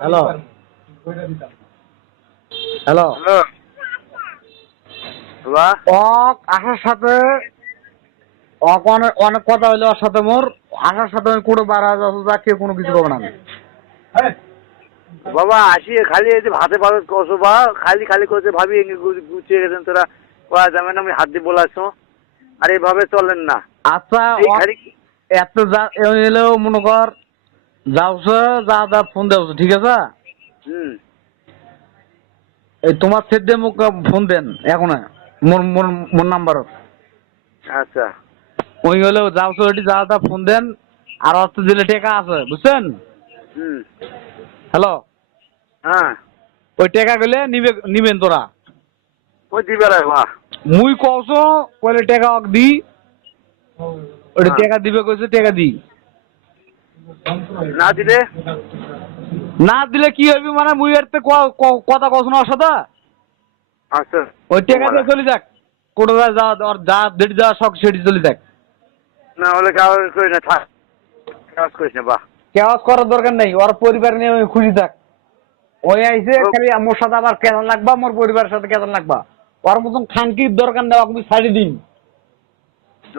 Hello hello hello বাবা আসার সাথে অনেক অনেক কথা হইলো ওর সাথে মোর আসার সাথে আমি কোনো বাড়া যা কেউ কোনো কিছু করবো না আমি। বাবা আসি খালি এই যে ভাতে ভাতে কষো বা খালি খালি করছে ভাবি গুছিয়ে গেছেন তোরা করা যাবে না আমি হাত দিয়ে বলাছো আর এইভাবে চলেন না আচ্ছা এই খালি এত যা এলেও মনে কর যাওছে যা যা ফোন দেওছে ঠিক আছে হুম এই তোমার সেট দিয়ে মোক ফোন দেন এখন মোর মোর মোর নাম্বারত আচ্ছা ওই হলেও যাওছে ওইটি যা যা ফোন দেন আর অর্থ দিলে টেকা আছে বুঝছেন হুম হ্যালো হ্যাঁ ওই টেকা গেলে নিবেন তোরা ওই দিবে রে বাবা মুই কওছো কইলে টেকা অক দি ওটা হ্যাঁ। টেকা দিবে কইছে টেকা দি না দিলে না দিলে কি হইবি মানে মুই এর কথা কছ না ওর সাথে আচ্ছা ওই টেকা দিয়ে চলে যাক কোটো যা ওর যা দেড় যা শখ সেটি চলে যাক না হলে কাজ করি না থাক কাজ করিস না বাহ কেওয়াজ করার দরকার নেই ওর পরিবার নিয়ে ওই খুশি থাক ওই আইছে খালি মোর সাথে আবার কেমন লাগবা মোর পরিবারের সাথে কেমন লাগবা ওর মতন খানকির দরকার নেই আমি ছাড়ি দিন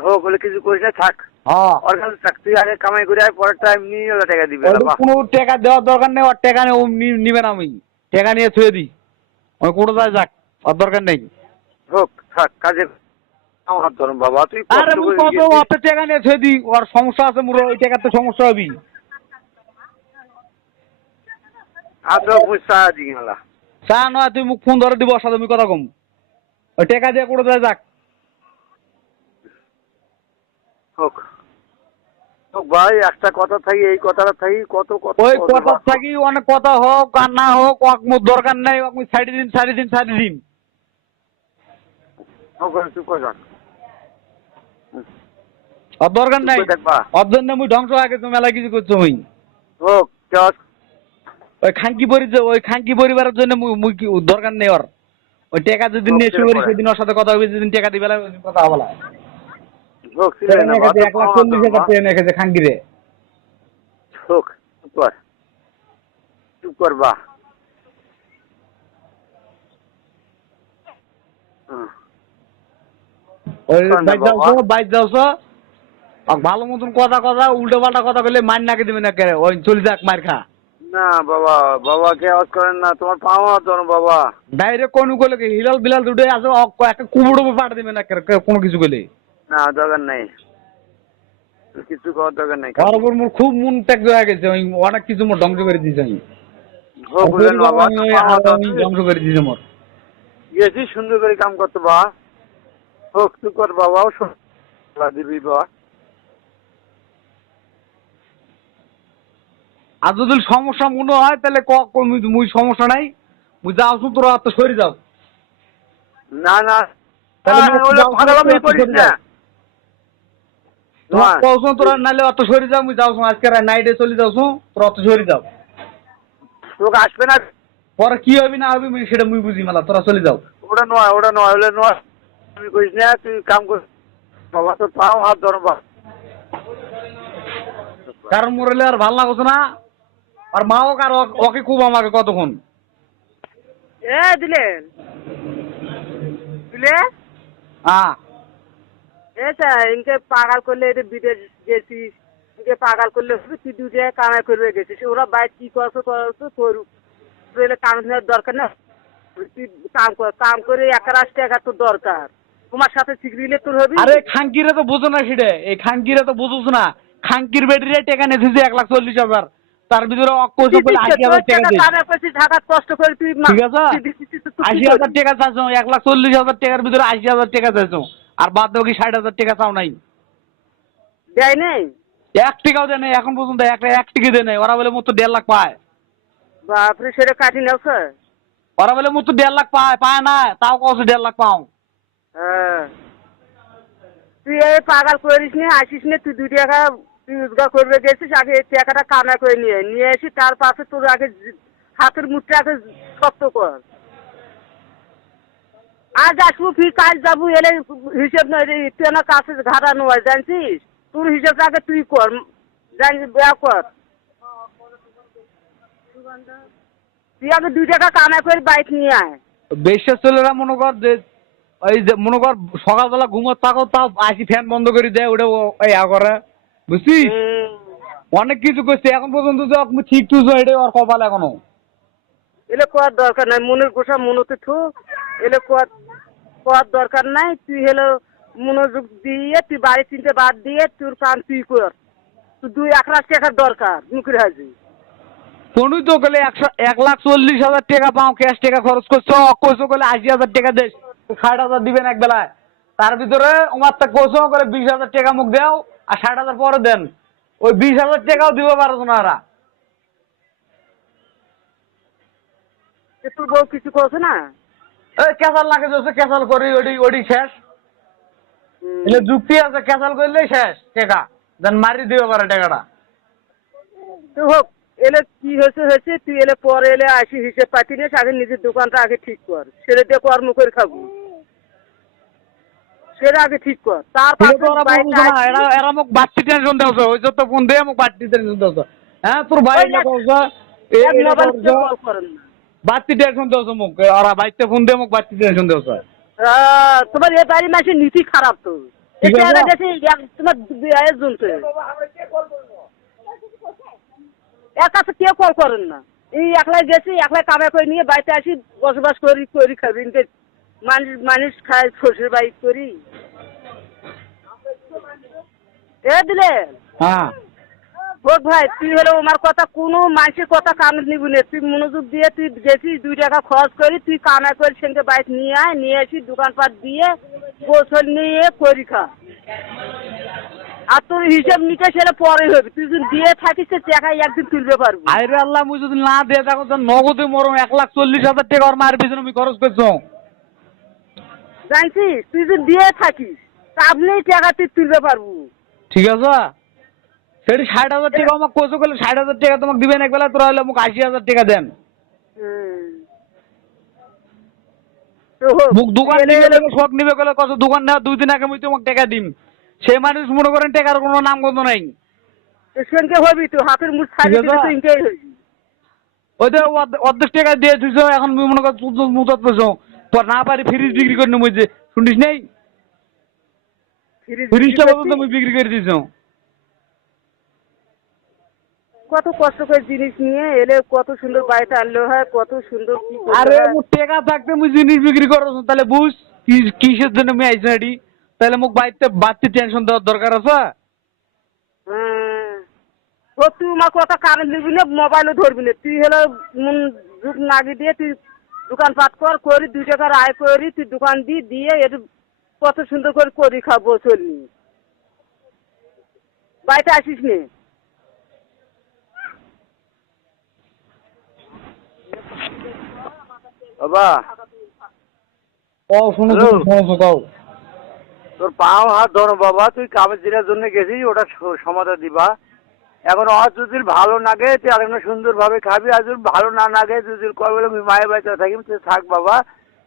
হোক বলে কিছু করিস না থাক হ্যাঁ ওর কাছে থাক তুই আগে কামাই করে আয় পরের টাইম নিয়ে ওরা টাকা দিবে বাহ কোনো টাকা দেওয়ার দরকার নেই ওর টাকা নিয়ে নিবেন আমি টাকা নিয়ে ছুঁয়ে দিই ওই কোনো যায় যাক ওর দরকার নেই হোক থাক কাজে আমার ধরুন বাবা তুই আরে মুই কত অত টাকা নিয়ে ছুঁয়ে দিই ওর সমস্যা আছে মোর ওই টাকাতে সমস্যা হবি আদর পয়সা দিই না চা নয় তুই মুখ ফোন ধরে দিব ওর সাথে আমি কথা কম ওই টাকা দিয়ে কোনো যায় যাক হোক হোক ভাই একটা কথা থাকি এই কথাটা থাকি কত কত ওই কথা থাকি অনেক কথা হোক আর না হোক মোর দরকার নেই আপনি ছাড়ি দিন হোক চুপ করে থাক ওর দরকার নাই চুপ করে থাকবা। ওর জন্য মুই ধ্বংস আগে তুমি মেলা কিছু করছো মুই হোক চল ওই খানকি পরিবারের জন্য মুই কি দরকার নেই ওর ওই টাকা যেদিন নিয়ে শুরু করি সেদিন ওর সাথে কথা হবে যেদিন টাকা দিবে কথা হবে না হোক ছিলেন না বাবা 1,40,000 ট্রেন রেখেছে খানকিরে হোক চুপ কর বা ওই বাইক যাওছো ভালো মতন কথা উল্টো পাল্টা কথা বললে মার নাকে দিবে না কেন ওই চলে যাক মার খা না বাবা বাবাকে আওয়াজ করেন না তোমার পাওয়া ধরুন বাবা ডাইরেক্ট কোন গেলে হিলাল বিলাল দুটো আছে একটা কুবুড়ো পাঠা দিবে না কোনো কিছু গেলে না দরকার নাই কিছু করার দরকার নাই ওর উপর মোর খুব মন ত্যাগ হয়ে গেছে ওই অনেক কিছু মোর ধ্বংস করে দিয়েছে আমি হোক বলেন বাবা আমি ধ্বংস করে দিয়েছে মোর গেছি সুন্দর করে কাম করতে বা হোক তুই কর বাবাও দিবি বাবা আর যদি সমস্যা মনে হয় তাহলে মুই সমস্যা নাই মুই যাও তোরা তো সরে যাও না না তাহলে ভাগাভাগি করিস না তোরা নাইলে অত সরে যাও মুই যাও আজকে নাইটে চলে যাও তোরা অত সরে যাও তোকে আসবে না পরে কি হবি না হবি সেটা মুই বুঝি মেলা তোরা চলে যাও ওটা নয় হলে নয় তুমি করিস না তুই কাম কর বাবা তোর পাও হাত ধর বা কারণ মরেলে আর ভাল লাগছে না আর মাও আর ওকে খুব আমাকে কতক্ষণ দিলেন দিলে হ্যাঁ ইনকে পাগাল করলে এটা বিদেশ গেছিস ইনকে পাগাল করলে তুই দুটো কামাই করবে গেছিস ওরা বাইরে কি করছো তোর কাম দরকার না তুই কাম করে 1,000 টাকা তোর দরকার তোমার সাথে চিকরিলে তোর হবে আরে খাঙ্কিরে তো বুঝো না সেটা এই খাঙ্কিরে তো বুঝোস না খাঙ্কির বেটিরে টাকা নিয়েছে 1,40,000 তার ভিতরে অক্কোজ বলে 80,000 টাকা দিই ঢাকা কষ্ট করে তুই ঠিক আছে 80,000 টাকা চাইছো 1,40,000 টাকার ভিতরে 80,000 টাকা চাইছো আর বাদ বাকি 60,000 টাকা চাও নাই দেয় নেই 1 টাকাও দেয় নাই এখন পর্যন্ত এক টাকা দেয় নাই ওরা বলে মতো 1.5 লাখ পায় বাপরে সেটা কাটি নাও স্যার ওরা বলে মতো 1.5 লাখ পায় না তাও কত 1.5 লাখ পাও হ্যাঁ তুই এই পাগল করিস নি আসিস নি তুই 2 টাকা তুই রোজগার করবে গেছিস আগে এই টাকাটা কামাই করে নিয়ে এসি তার পাশে তোর আগে হাতের মুঠটা আগে শক্ত কর আজ আসবো ফির কাজ যাবো এলে হিসেব নয় রে তুই আমার কাছে ঘাটা নয় জানছিস তোর হিসেবটা আগে তুই কর জানিস বেয়া কর তুই আগে 2 টাকা কামাই করে বাইক নিয়ে আয়। বেশি ছেলেরা মনে কর যে ওই যে মনে কর সকালবেলা ঘুমোর থাকো তাও আসি ফ্যান বন্ধ করে দেয় ওটা ইয়া করে বুঝছিস অনেক কিছু করছে এখন পর্যন্ত যে তুমি ঠিক তুলছো এটাই ওর কপাল এখনো। এলে কোয়ার দরকার নাই, মনের গোসা মনতে ঠুক। এলে কোয়ার দরকার নাই। তুই হলো মনোযোগ দিয়ে তুই বাড়ি চিনতে বাদ দিয়ে তোর কাম তুই কর। তুই 2-1 লাখ টাকার দরকার মুখের হাজি। কোনই তো গেলে 1,40,000 টাকা পাও ক্যাশ টাকা খরচ করছো কইছো গেলে 80,000 টাকা দেশ 60,000 দিবেন এক বেলায় তার ভিতরে আমার তা কইছো করে 20,000 টাকা মুখ দাও আর 60,000 পরে দেন ওই 20,000 টাকাও দিব পারছো না ওরা। তোর বউ কিছু করছে না? এই ক্যাসাল লাগে যাচ্ছে ক্যাসাল করি ওডি শেষ এলে যুক্তি আছে ক্যাসাল করলেই শেষ টাকা দেন মারি দিবে পারে টাকাটা। তো হোক এলে কি হয়েছে তুই এলে পরে এলে আসি হিসেব পাতি নিস আগে নিজের দোকানটা আগে ঠিক কর সেরে দিয়ে কর্ম করে খাবো সেটা আগে ঠিক কর এরা মোক বাড়তি টেনশন দেওছ ওই যত ফোন দিয়ে মোক বাড়তি টেনশন দেওছ হ্যাঁ তোর ভাই বাড়তি টেনশন দেওছ মোক ওরা বাইতে ফোন দিয়ে মোক বাড়তি টেনশন দেওছ। তোমার এ বাড়ির মাসে নীতি খারাপ তো তোমার জমছে এর কাছে কেউ কল করেন না এই একলাই গেছি একলাই কামাই করে নিয়ে বাড়িতে আসি বসবাস করি খাবি মানুষ খায় শ্বশুর বাড়ি করি এ দিলে হ্যাঁ হোক ভাই তুই হলো আমার কথা কোনো মানুষের কথা কানে নিবি না তুই মনোযোগ দিয়ে তুই গেছিস 2 টাকা খরচ করি তুই কামাই করে সেখানে বাইক নিয়ে আয় নিয়ে আসি দোকানপাট দিয়ে গোসল নিয়ে করি খা আর তোর হিসাব নিকাশ এলে পরে হবে তুই যদি দিয়ে থাকিস টাকা একদিন তুলতে পারবি। আরে আল্লাহ মুই যদি না দিয়ে থাকো তো নগদে মরম 1,40,000 টাকা ওর মায়ের পিছনে আমি খরচ করছো জানছিস তুই যদি দিয়ে থাকিস আপনি টাকা তুই তুলতে পারবো। ঠিক আছে সেটি 60,000 টাকা আমাকে কইছো গেলে 60,000 টাকা তোমাকে দিবেন এক বেলা তোরা হলে মোক 80,000 টাকা দেন মুখ দোকান নিয়ে গেলে শখ নিবে গেলে কত দোকান নেওয়া 2 দিন আগে মুই তোমাকে টাকা দিম সেই মানুষ মনে করেন টাকার কোনো নাম গন্ধ নাই সেনকে হবি তো হাতের মুঠ ছাড়িয়ে দিলে তো ইনকেই হবি ওই তো অর্ধেক টাকা দিয়ে দিছো এখন মুই মনে কর তুই মুতত পেছো তোর না পারি ফ্রিজ বিক্রি করে নেবো যে শুনিস নাই ফ্রিজটা পর্যন্ত মুই বিক্রি করে দিছো কত কষ্ট করে জিনিস নিয়ে এলে কত সুন্দর বাড়িতে আনলো হয় কত সুন্দর কি আরে মুখ টাকা থাকতে মুই জিনিস বিক্রি করছ তাহলে বুঝ কিসের জন্য আমি আইছি এডি তাহলে মুখ বাড়িতে বাড়তি টেনশন দেওয়ার দরকার আছে। ও তুই আমার কথা কানে দিবি না মোবাইলও ধরবি না তুই হলো মন যুগ নাগি দিয়ে তুই দোকানপাট করি 2 টাকার আয় করি তুই দোকান দিয়ে একটু কত সুন্দর করে করি খাবো চলনি বাড়িতে আসিস নে। বাবা ও শুনো কও তোর পাও হাত ধরো বাবা তুই কামের জিরার জন্য গেছিস ওটা সমাধান দিবা এখন আর যদি ভালো লাগে তুই আরেকটা সুন্দরভাবে খাবি আর যদি ভালো না লাগে যদি কয় বলে আমি মায়ের বাড়িতে থাকি তুই থাক বাবা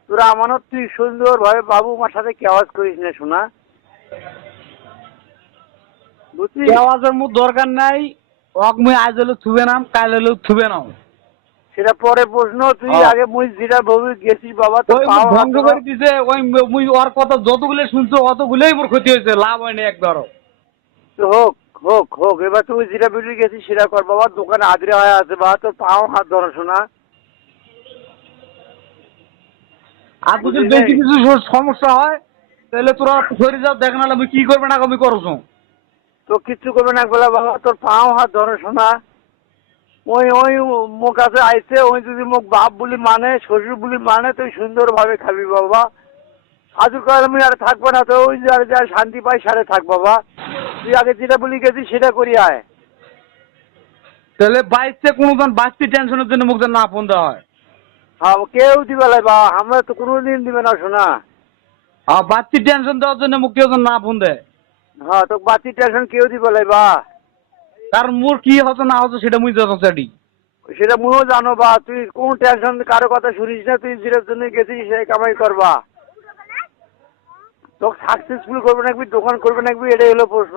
তোরা আমানত তুই সুন্দরভাবে বাবু মার সাথে কেওয়াজ করিস না শোনা বুঝছিস কেওয়াজের মুখ দরকার নাই ওক মুই আজ হলো থুবে নাম কাল হলো থুবে নাও সেটা পরে প্রশ্ন তুই আগে মুই যেটা ভবি গেছিস বাবা তো পাও ভঙ্গ করে দিছে ওই মুই ওর কথা যতগুলো শুনছো অতগুলোই মোর ক্ষতি হয়েছে লাভ হয়নি একবারও হোক হোক হোক এবার তুই যেটা বেরিয়ে গেছিস সেটা কর বাবা দোকানে আদরে হয়ে আছে বাবা তোর পাও হাত ধরো শোনা আর যদি বেশি কিছু সমস্যা হয় তাহলে তোরা সরে যাও দেখ নাহলে আমি কি করবে না আমি করছো তো কিচ্ছু করবে না বলে বাবা তোর পাও হাত ধরো শোনা ওই মুখ কাছে আইছে ওই যদি মুখ বাপ বলি মানে শ্বশুর বলি মানে তুই সুন্দরভাবে খাবি বাবা আজু কাল আমি আর থাকবো না তো ওই যা শান্তি পাই সারে থাক বাবা তুই আগে যেটা বলি গেছিস সেটা করি আয় তাহলে বাইশে কোনোদিন বাড়তি টেনশনের জন্য মুখ না ফোন দেওয়া হয় হ্যাঁ কেউ দিবে বাবা আমরা তো কোনোদিন দিবে না শোনা বাড়তি টেনশন দেওয়ার জন্য মুখ কেউ না ফোন দেয় হ্যাঁ তো বাড়তি টেনশন কেউ দিবে বা তার মোর কি হচ্ছে না হচ্ছে সেটা মুই জানো সেটা মুও জানো বা তুই কোন টেনশন কারো কথা শুনিস না তুই যেটার জন্য গেছিস সেই কামাই করবা তোকে সাকসেসফুল করবে নাকি দোকান করবে নাকি এটাই হলো প্রশ্ন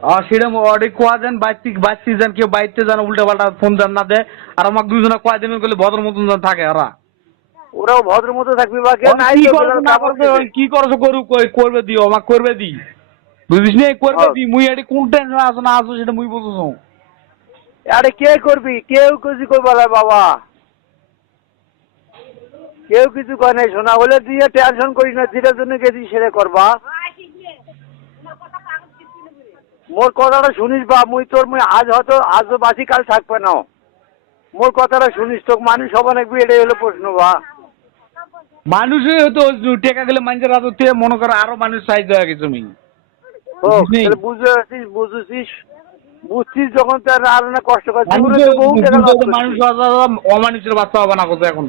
সেটা অনেক কোয়া দেন বাইতে যান কেউ বাইতে যান উল্টা পাল্টা ফোন দেন না দে আর আমাকে দুজনে কোয়া দেবেন করলে ভদ্র মতন যেন থাকে ওরা ওরাও ভদ্র মতো থাকবি বা কে ওরা নাই কি তো করছে বেলার না কাপড় করছে ওই কি করছে করুক করবে দিও আমাকে করবে দি বুঝিস নি করবে দি মুই এটি কোন টেনশন আছো না আছো সেটা মুই বুঝছো আরে কে করবি কেউ কিছু করবে না বাবা কেউ কিছু করে নাই শোনা বলে দিয়ে টেনশন করিস না যেটার জন্য গেছি সেটা করবা মোর কথাটা শুনিস বা মুই আজও বাসি কাল থাকবে না মোর কথাটা শুনিস তো মানুষ হবা নাকবি এটাই হলো প্রশ্ন বা মানুষই হয়তো টেকা গেলে মানুষের রাজত্বে মনে করে আরো মানুষ সাহায্য হয়ে গেছে তুমি বুঝছিস যখন তার আর না কষ্ট করে জীবনে তো বহু টাকা মানুষ অমানুষের বাচ্চা হবে না কত এখন